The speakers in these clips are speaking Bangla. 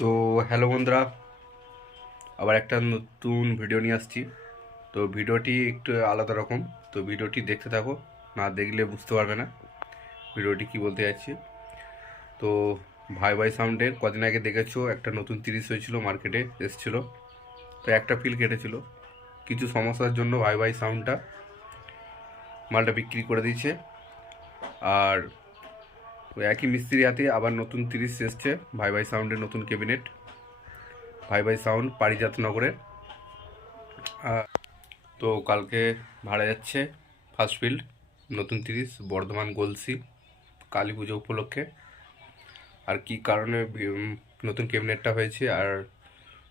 তো হ্যালো বন্ধুরা, আবার একটা নতুন ভিডিও নিয়ে আসছি। তো ভিডিওটি একটু আলাদা রকম, তো ভিডিওটি দেখতে থাকো, না দেখলে বুঝতে পারবে না ভিডিওটি কি বলতে যাচ্ছি তো ভাই ভাই সাউন্ডের কদিন আগে দেখেছ, একটা নতুন তিরিশ হয়েছিল মার্কেটে এসেছিল। তো একটা ফিল কেটেছিল। কিছু সমস্যার জন্য ভাই ভাই সাউন্ডটা মালটা বিক্রি করে দিয়েছে। আর ওই একই মিস্ত্রি হাতে আবার নতুন তিরিশ এসছে, ভাই ভাই সাউন্ডের নতুন ক্যাবিনেট। ভাই ভাই সাউন্ড পারিজাত নগরের। আর তো কালকে ভাড়া যাচ্ছে ফার্স্ট ফিল্ড, নতুন তিরিশ, বর্ধমান গোলসি, কালী পুজো উপলক্ষে। আর কি কারণে নতুন ক্যাবিনেটটা হয়েছে আর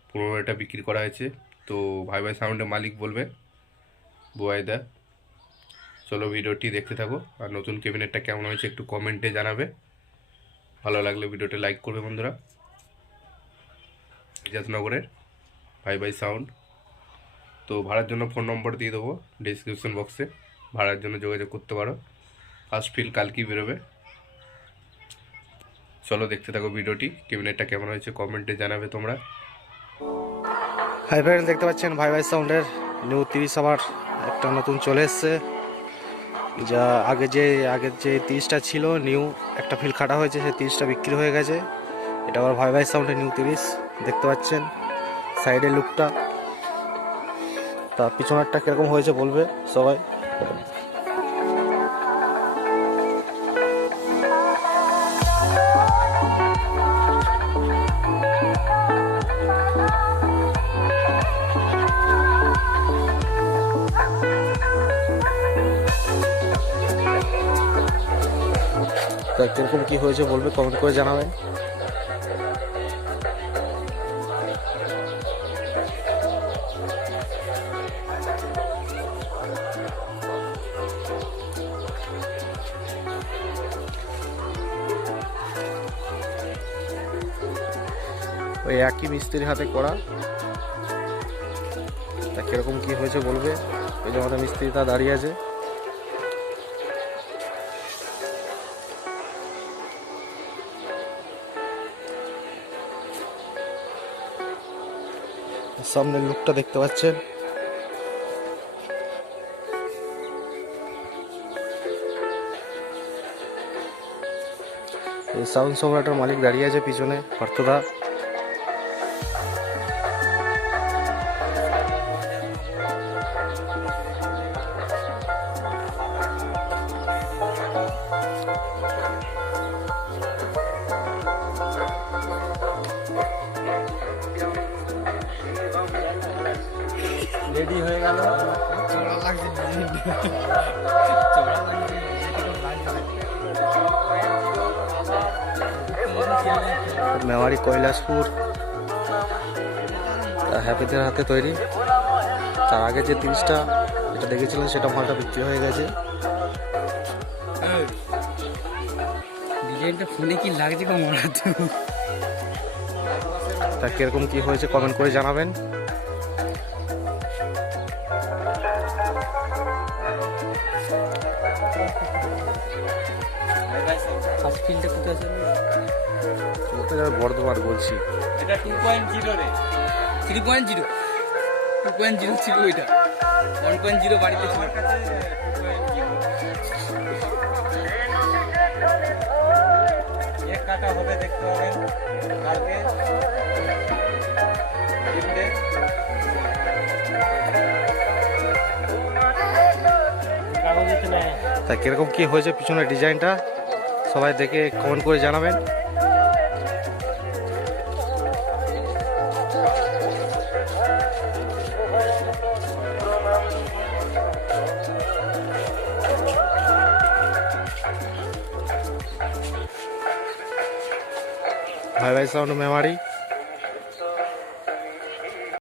পুরোনোটা বিক্রি করা হয়েছে, তো ভাই ভাই সাউন্ডের মালিক বলবে, বোয়াইদা। চলো ভিডিওটি দেখতে থাকো। আর নতুন ক্যাবিনেটটা কেমন হয়েছে একটু কমেন্টে জানাবে। ভালো লাগলে ভিডিওটা লাইক করবে বন্ধুরা। ইজাজনগরের ভাই ভাই সাউন্ড। তো ভাড়ার জন্য ফোন নম্বর দিয়ে দেবো ডিসক্রিপশন বক্সে। ভাড়ার জন্য যোগাযোগ করতে পারো। ফার্স্ট ফিল কালকেই বেরোবে? চলো দেখতে থাকো ভিডিওটি। ক্যাবিনেটটা কেমন হয়েছে কমেন্টে জানাবে তোমরা। হাই ফ্রেন্ড দেখতে পাচ্ছেন ভাই ভাই সাউন্ডের নিউ তিরিশ আবার একটা নতুন চলে এসছে। যা আগে যে, আগের যে তিরিশটা ছিল নিউ একটা ফিল কাটা হয়েছে, সেই তিরিশটা বিক্রি হয়ে গেছে। এটা আবার ভাই ভাই সাউন্ডের নিউ তিরিশ, দেখতে পাচ্ছেন সাইডের লুকটা তা পিছনেরটা কীরকম হয়েছে বলবে সবাই? তা কীরকম কী হয়েছে বলবে? কমেন্ট করে জানাবেন। ওই একই মিস্ত্রির হাতে করা। তা কীরকম কি হয়েছে বলবে? ওই যে আমাদের মিস্ত্রিটা দাঁড়িয়ে আছে। সামনের লুকটা দেখতে পাচ্ছেন। এই সাউন্ড সম্রাটের মালিক দাঁড়িয়ে আছে পিছনে পার্থদা। রেডি হয়ে গেল। মেমারি কৈলাসপুর। হ্যাপিদের হাতে তৈরি। তার আগে যে তিরিশটা যেটা দেখেছিলেন সেটা মালটা বিক্রি হয়ে গেছে। ডিজাইনটা ফোনে কি লাগছে মরা তা কীরকম কি হয়েছে কমেন্ট করে জানাবেন। ফার্স্ট ফিলটা কোথায় আছে? চলতে যাবে বর্ধমান বলছি। এটা টু পয়েন্ট জিরো রে। Three point zero two point zero ছিল ওইটা। ওয়ান পয়েন্ট জিরো বাড়িতে ছিল। এক কাটা হবে দেখতে পাবেন কালকে। তা কীরকম কি হয়েছে পিছনের ডিজাইনটা? সবাই দেখে কমেন্ট করে জানাবেন। ভাই ভাই সাউন্ড মেমারি